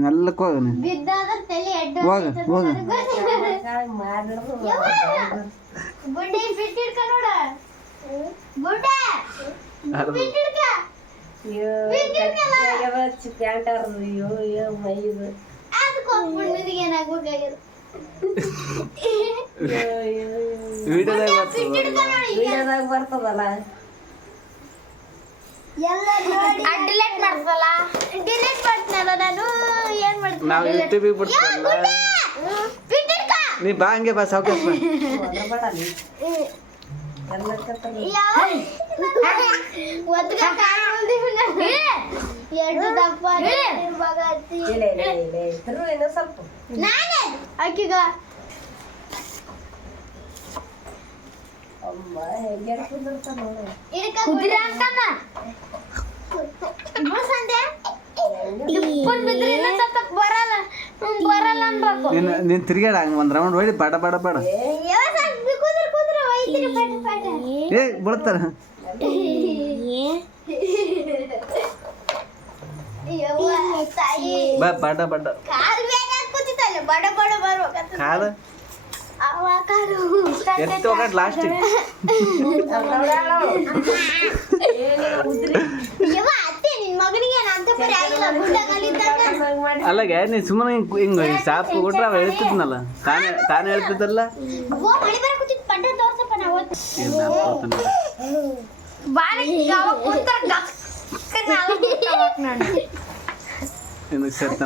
ಮೆಲ್ಲಕ್ಕೆ ಹೋಗ ಹೋಗ ವಿಡಿಯೋದಾಗ ಬರ್ತದಲ್ಲ ಡಿಲೀಟ್ ಮಾಡ್ತಲ್ಲ ಡಿಲೀಟ್ ಮಾಡ್ತಾನಲ್ಲ ನಾನು ಏನ್ ಮಾಡ್ತೀನಿ ನಾವು ಯೂಟ್ಯೂಬಿಗೆ ಬಿಡ್ತೀವಲ್ಲ ನೀ ಬಾ ಹಂಗೆ ಬಾ ಸಾವ್ಕಾಸ್ ಬಾ ಎರಡು ದಪ್ಪ ಸ್ವಲ್ಪ ನಾನೇ ಆಕಿಗ ಕುದುರೆ ಅಂಕಮ್ಮ ಬರಲ್ಲ ಬರಲ್ಲ ಅನ್ಬೇಕು ನೀನು ತಿರ್ಗಾಡ ಹಂಗೆ ಒಂದು ರೌಂಡ್ ಹೊಡಿ ಬಡ ಬಡ ಬಡ ಏ ಬಿಡ್ತಾರ ಬಾ ಬಡ ಬಡ ಬಡ ಬಡ ಬರ್ಬೇಕಂತ ಕಾದ ಎತ್ತು ಹೋಗಟ್ ಲಾಸ್ಟಿಗೆ ಅಲ್ಲಗೆ ನೀ ಸುಮ್ಮನೆ ಹಿಂಗೆ ಸಾಪ್ ಕೊಟ್ರೆ ಅವ ಹೇಳ್ತಿದ್ನಲ್ಲ ತಾನೇ ಹೇಳ್ತಿದ್ದಲ್ಲ ಇನ್ನು ಸೆತ್ತ